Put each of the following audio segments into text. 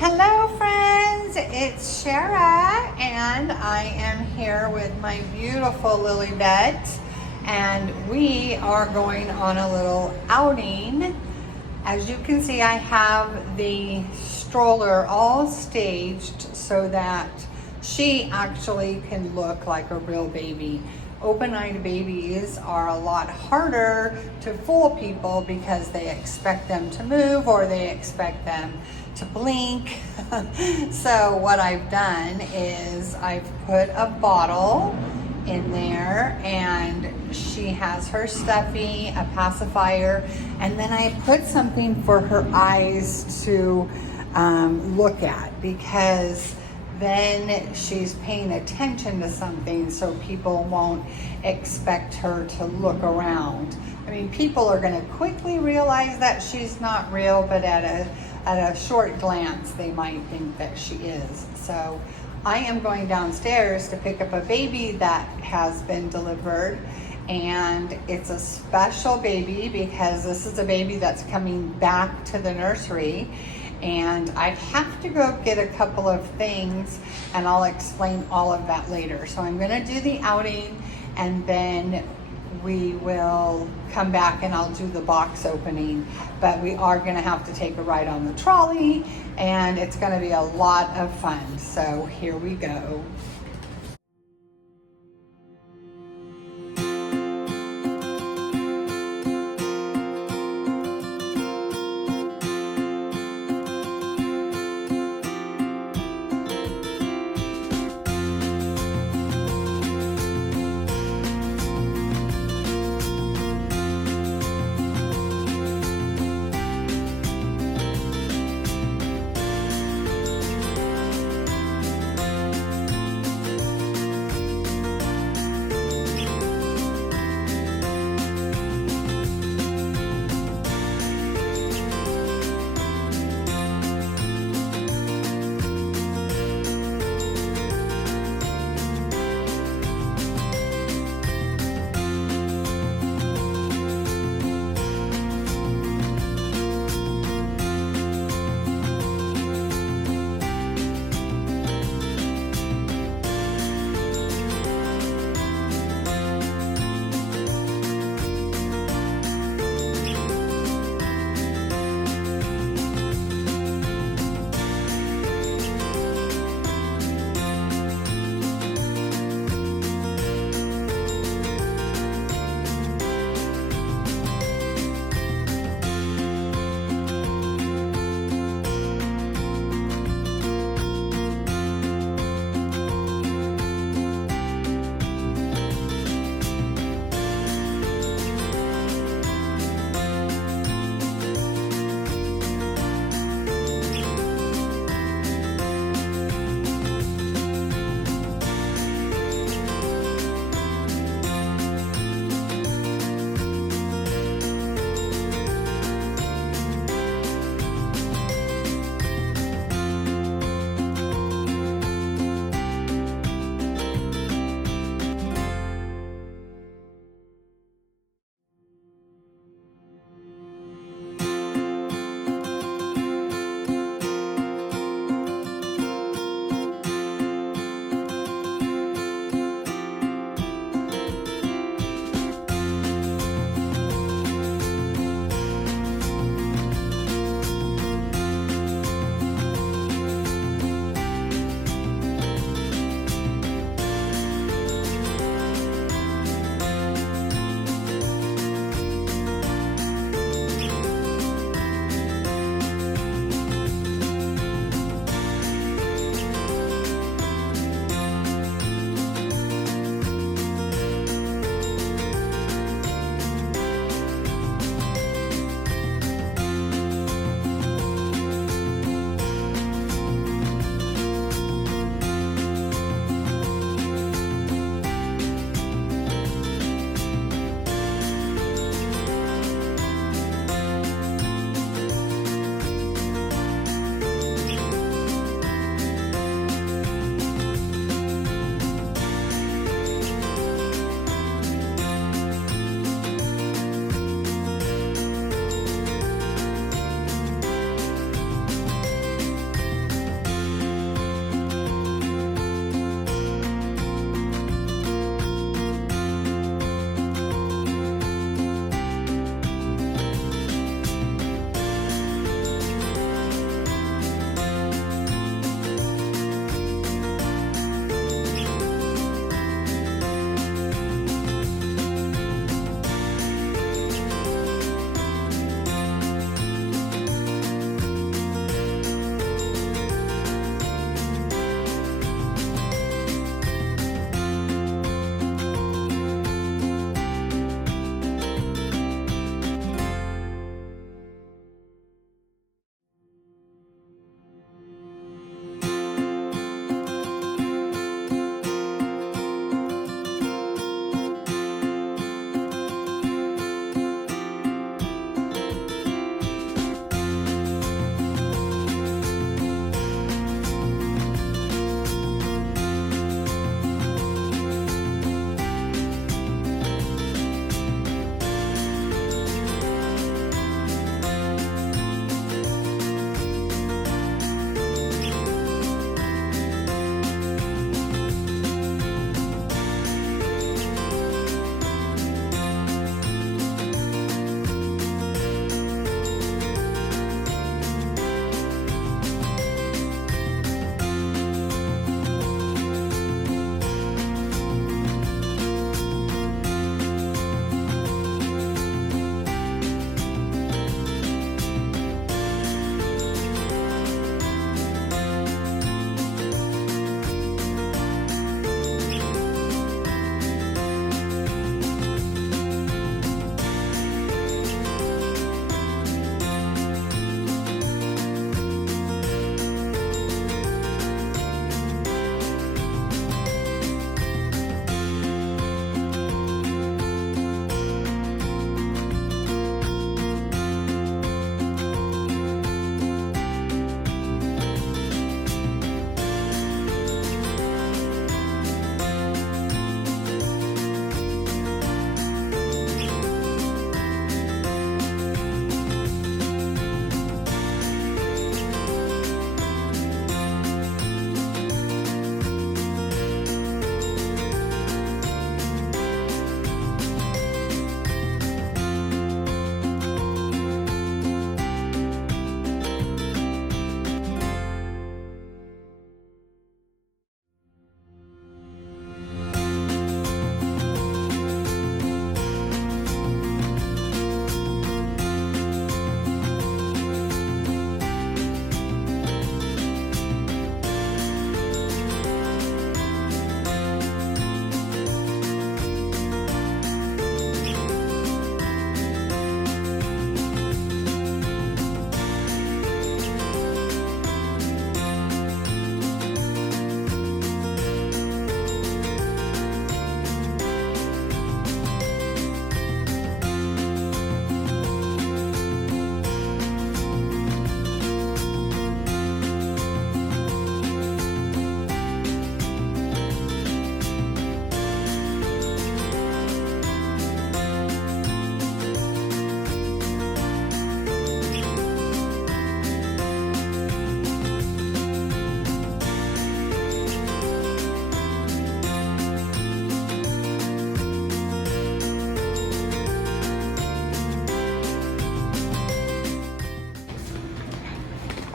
Hello friends, it's Shara and I am here with my beautiful Lilybet and we are going on a little outing. As you can see, I have the stroller all staged so that she actually can look like a real baby. Open-eyed babies are a lot harder to fool people because they expect them to move or they expect them to blink. So what I've done is I've put a bottle in there and she has her stuffy, a pacifier, and then I put something for her eyes to look at, because then she's paying attention to something so people won't expect her to look around. I mean, people are going to quickly realize that she's not real, but at a short glance they might think that she is. So I am going downstairs to pick up a baby that has been delivered, and it's a special baby because this is a baby that's coming back to the nursery. And I have to go get a couple of things and I'll explain all of that later. So I'm going to do the outing and then we will come back and I'll do the box opening. But we are going to have to take a ride on the trolley and it's going to be a lot of fun. So here we go.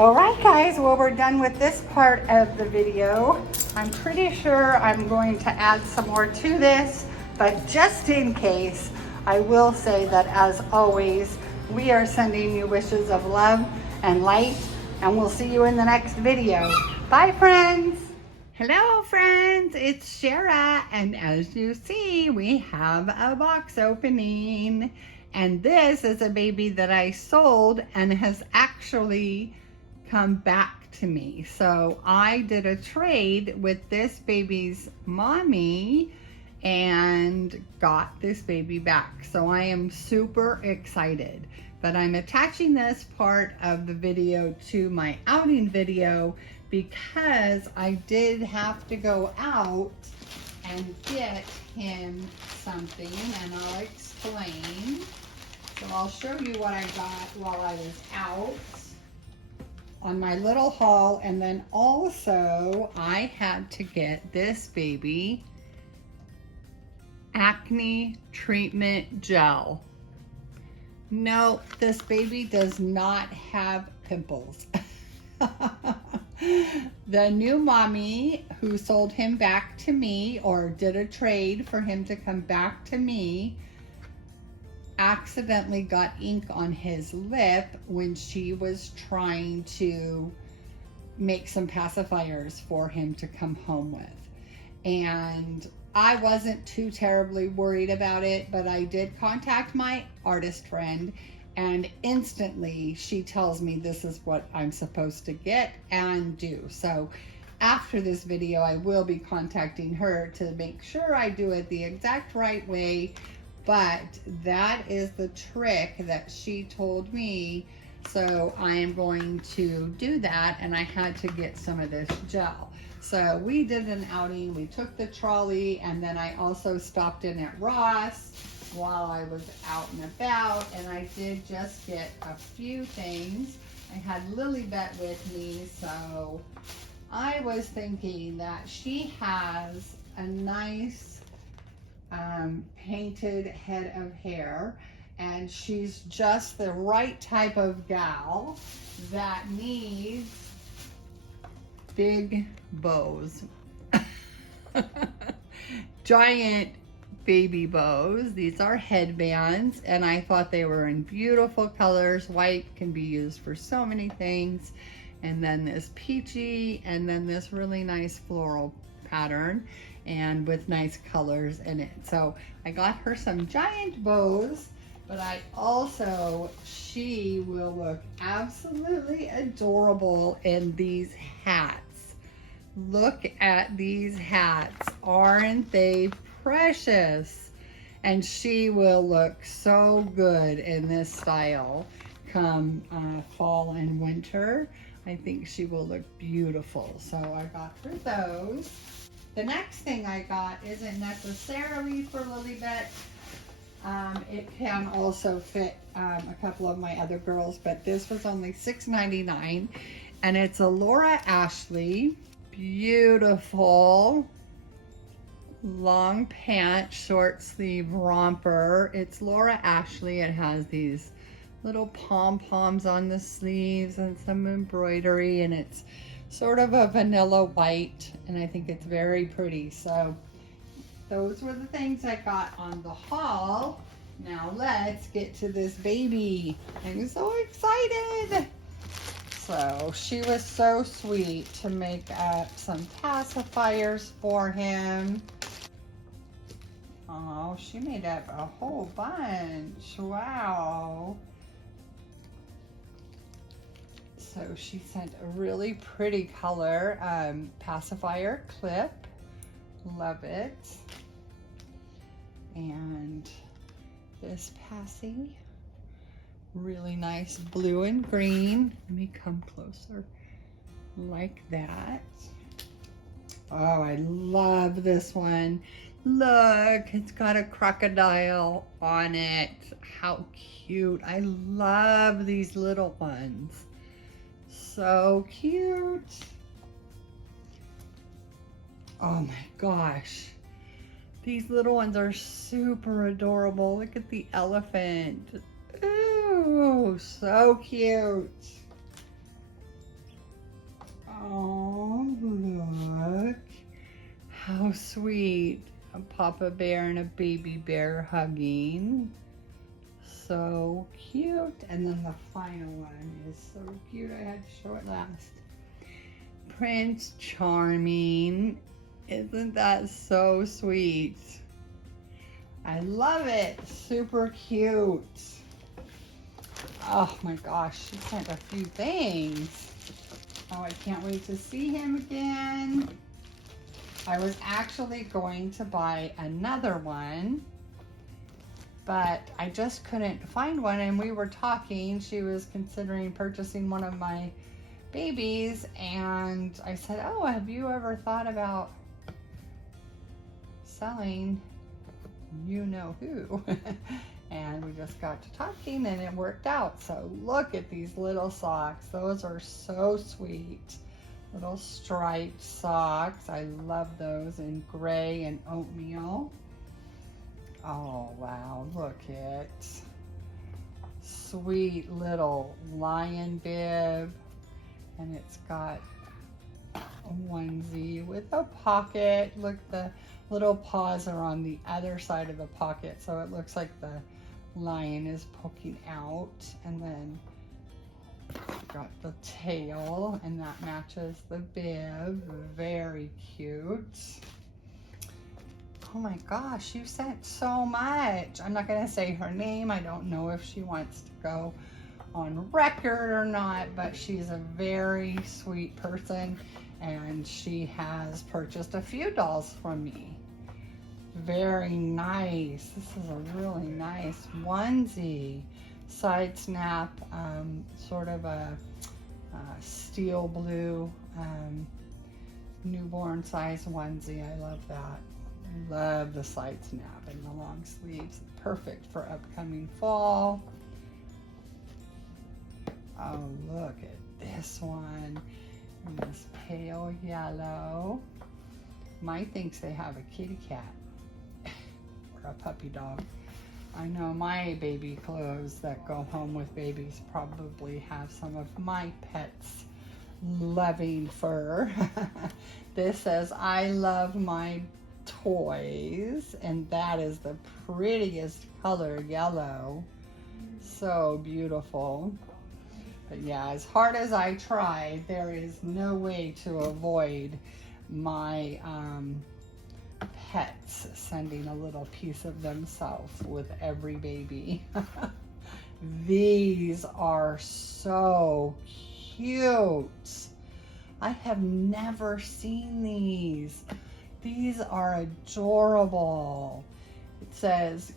All right, guys, well, we're done with this part of the video. I'm pretty sure I'm going to add some more to this, but just in case, I will say that as always, we are sending you wishes of love and light, and we'll see you in the next video. Bye, friends. Hello, friends, it's Shara, and as you see, we have a box opening, and this is a baby that I sold and has actually come back to me. So I did a trade with this baby's mommy and got this baby back. So I am super excited, but I'm attaching this part of the video to my outing video because I did have to go out and get him something, and I'll explain. So I'll show you what I got while I was out on my little haul, and then also I had to get this baby acne treatment gel. No, this baby does not have pimples. The new mommy who sold him back to me, or did a trade for him to come back to me, accidentally got ink on his lip when she was trying to make some pacifiers for him to come home with. And I wasn't too terribly worried about it, but I did contact my artist friend, and instantly she tells me this is what I'm supposed to get and do. So after this video, I will be contacting her to make sure I do it the exact right way. But that is the trick that she told me. So I am going to do that, and I had to get some of this gel. So we did an outing, we took the trolley, and then I also stopped in at Ross while I was out and about, and I did just get a few things. I had Lilybet with me, so I was thinking that she has a nice painted head of hair, and she's just the right type of gal that needs big bows. Giant baby bows. These are headbands, and I thought they were in beautiful colors. White can be used for so many things, and then this peachy, and then this really nice floral pattern, and with nice colors in it. So I got her some giant bows, but she will look absolutely adorable in these hats. Look at these hats. Aren't they precious? And she will look so good in this style come fall and winter. I think she will look beautiful. So I got her those. The next thing I got isn't necessarily for Lilybet. It can also fit a couple of my other girls, but this was only $6.99, and it's a Laura Ashley beautiful long pant short sleeve romper. It's Laura Ashley. It has these little pom-poms on the sleeves and some embroidery, and it's sort of a vanilla white, and I think it's very pretty. So those were the things I got on the haul. Now let's get to this baby. I'm so excited. So she was so sweet to make up some pacifiers for him. Oh, she made up a whole bunch. Wow. So she sent a really pretty color pacifier clip. Love it. And this passy, really nice blue and green. Let me come closer, like that. Oh, I love this one. Look, it's got a crocodile on it. How cute. I love these little ones. So cute. Oh my gosh. These little ones are super adorable. Look at the elephant. Ooh, so cute. Oh, look. How sweet. A Papa Bear and a baby bear hugging. So cute. And then the final one is so cute. I had to show it last. Prince Charming. Isn't that so sweet? I love it. Super cute. Oh my gosh, she sent a few things. Oh, I can't wait to see him again. I was actually going to buy another one, but I just couldn't find one, and we were talking. She was considering purchasing one of my babies, and I said, oh, have you ever thought about selling you know who? And we just got to talking and it worked out. So look at these little socks. Those are so sweet. Little striped socks. I love those in gray and oatmeal. Oh wow, look at sweet little lion bib. And it's got a onesie with a pocket. Look, the little paws are on the other side of the pocket, so it looks like the lion is poking out. And then got the tail, and that matches the bib. Very cute. Oh my gosh, you sent so much. I'm not gonna say her name. I don't know if she wants to go on record or not, but she's a very sweet person, and she has purchased a few dolls from me. Very nice. This is a really nice onesie. Side snap, sort of a steel blue newborn size onesie. I love that. I love the side snap and the long sleeves. Perfect for upcoming fall. Oh, look at this one. And this pale yellow. Mine thinks they have a kitty cat or a puppy dog. I know my baby clothes that go home with babies probably have some of my pets' loving fur. This says, I love my toys, and that is the prettiest color, yellow. So beautiful. But yeah, as hard as I try, there is no way to avoid my pets sending a little piece of themselves with every baby. These are so cute. I have never seen these. These are adorable. It says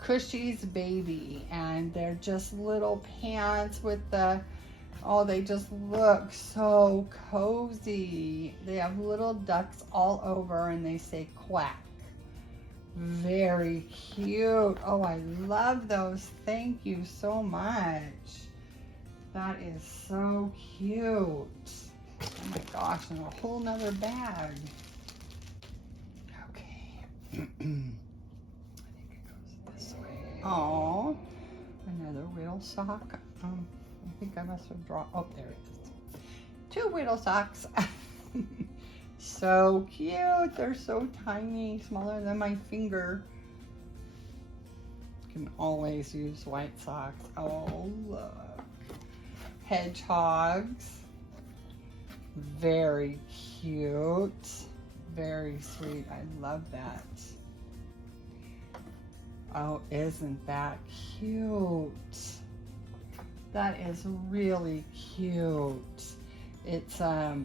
Cushy's baby, and they're just little pants with the, oh, they just look so cozy. They have little ducks all over, and they say quack. Very cute. Oh, I love those. Thank you so much. That is so cute. Oh my gosh, and a whole nother bag. Okay. I think it goes this way. Oh, another wheel sock. I think I must have drawn, oh, there it is. 2 wheel socks. So cute. They're so tiny, smaller than my finger. You can always use white socks. Oh, look. Hedgehogs. Very cute. Very sweet. I love that. Oh, isn't that cute? That is really cute. It's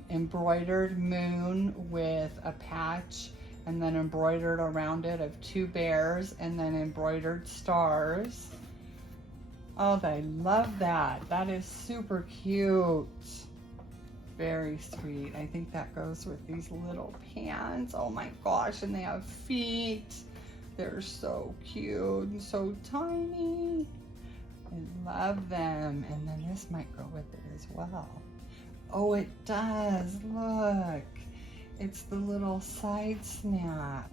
embroidered moon with a patch, and then embroidered around it of 2 bears, and then embroidered stars. Oh, I love that. That is super cute. Very sweet. I think that goes with these little pants. Oh my gosh, and they have feet. They're so cute and so tiny. I love them. And then this might go with it as well. Oh, it does. Look. It's the little side snap.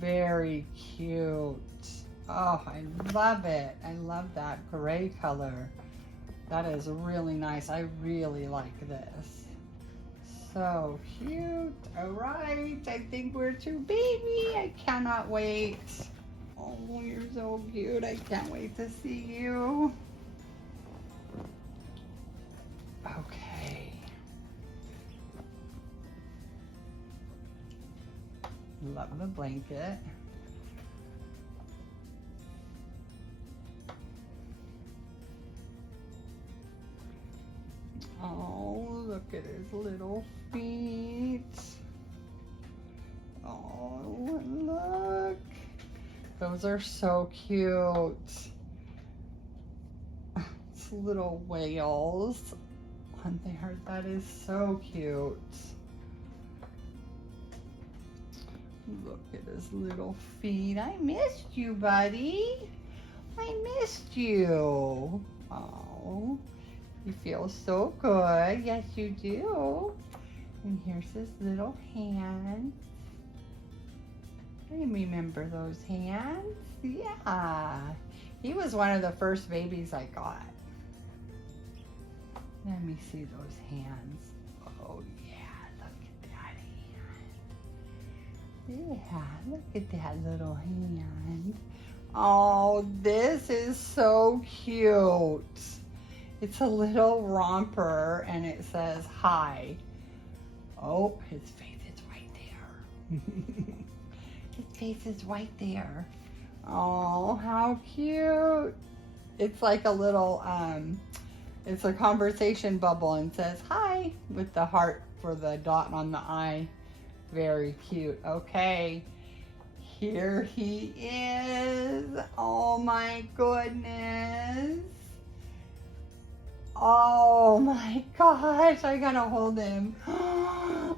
Very cute. Oh, I love it. I love that gray color. That is really nice. I really like this. So cute. All right, I think we're to baby. I cannot wait. Oh, you're so cute. I can't wait to see you. Okay. Love the blanket. Oh, look at his little feet. Oh, look. Those are so cute. It's little whales on there. That is so cute. Look at his little feet. I missed you, buddy. I missed you. Oh. You feel so good. Yes, you do. And here's his little hands. I remember those hands. Yeah. He was one of the first babies I got. Let me see those hands. Oh, yeah. Look at that hand. Yeah. Look at that little hand. Oh, this is so cute. It's a little romper and it says hi. Oh, his face is right there. His face is right there. Oh, how cute. It's like a little, it's a conversation bubble and says hi with the heart for the dot on the eye. Very cute. Okay, here he is. Oh my goodness. Oh my gosh, I gotta hold him.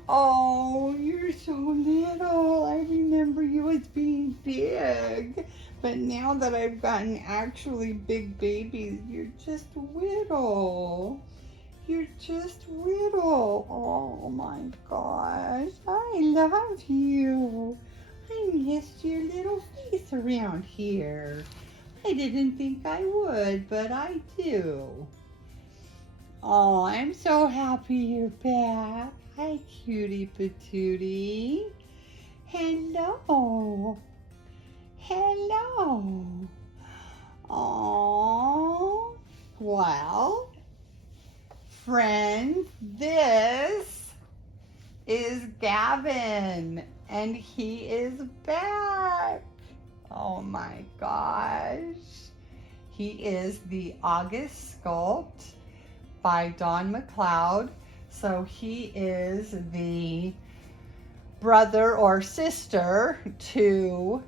Oh, you're so little. I remember you as being big. But now that I've gotten actually big babies, you're just little. You're just little. Oh my gosh, I love you. I missed your little face around here. I didn't think I would, but I do. Oh, I'm so happy you're back. Hi, cutie patootie. Hello. Hello. Oh, well, friends, this is Gavin, and he is back. Oh my gosh. He is the August sculpt by Dawn McLeod. So he is the brother or sister to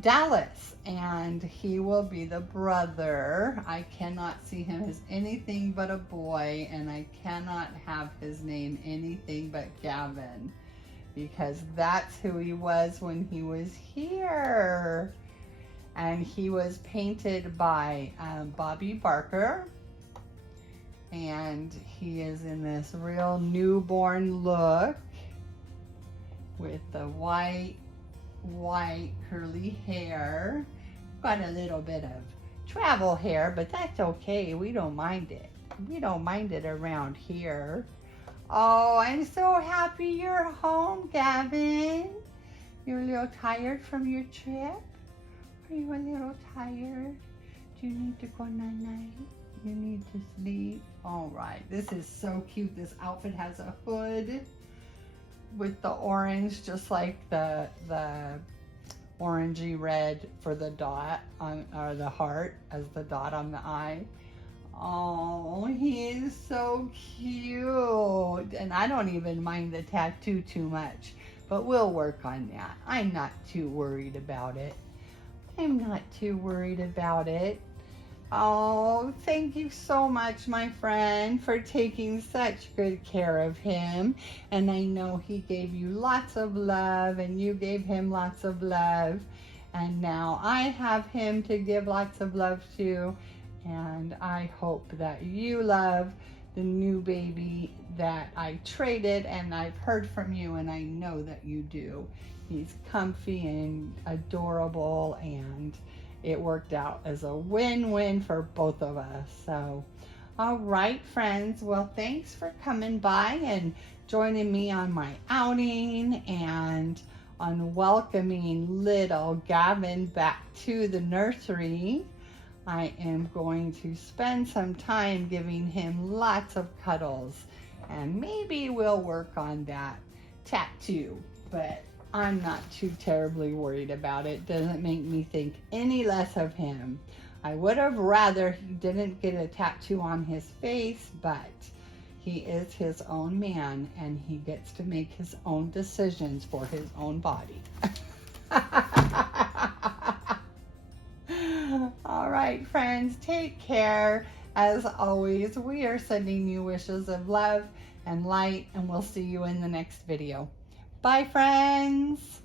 Dallas, and he will be the brother. I cannot see him as anything but a boy, and I cannot have his name anything but Gavin, because that's who he was when he was here. And he was painted by Bobbie Barker. And he is in this real newborn look with the white curly hair. Got a little bit of travel hair, but that's okay. We don't mind it. We don't mind it around here. Oh, I'm so happy you're home, Gavin. You're a little tired from your trip? Are you a little tired? Do you need to go night-night? You need to sleep? All right, this is so cute. This outfit has a hood with the orange, just like the orangey red for the dot on, or the heart as the dot on the eye. Oh, he is so cute. And I don't even mind the tattoo too much, but we'll work on that. I'm not too worried about it. I'm not too worried about it. Oh, thank you so much, my friend, for taking such good care of him. And I know he gave you lots of love, and you gave him lots of love. And now I have him to give lots of love to. And I hope that you love the new baby that I traded, and I've heard from you, and I know that you do. He's comfy and adorable, and it worked out as a win-win for both of us. So, all right, friends. Well, thanks for coming by and joining me on my outing and on welcoming little Gavin back to the nursery. I am going to spend some time giving him lots of cuddles, and maybe we'll work on that tattoo, but I'm not too terribly worried about it. Doesn't make me think any less of him. I would have rather he didn't get a tattoo on his face, but he is his own man and he gets to make his own decisions for his own body. All right, friends, take care. As always, we are sending you wishes of love and light, and we'll see you in the next video. Bye, friends.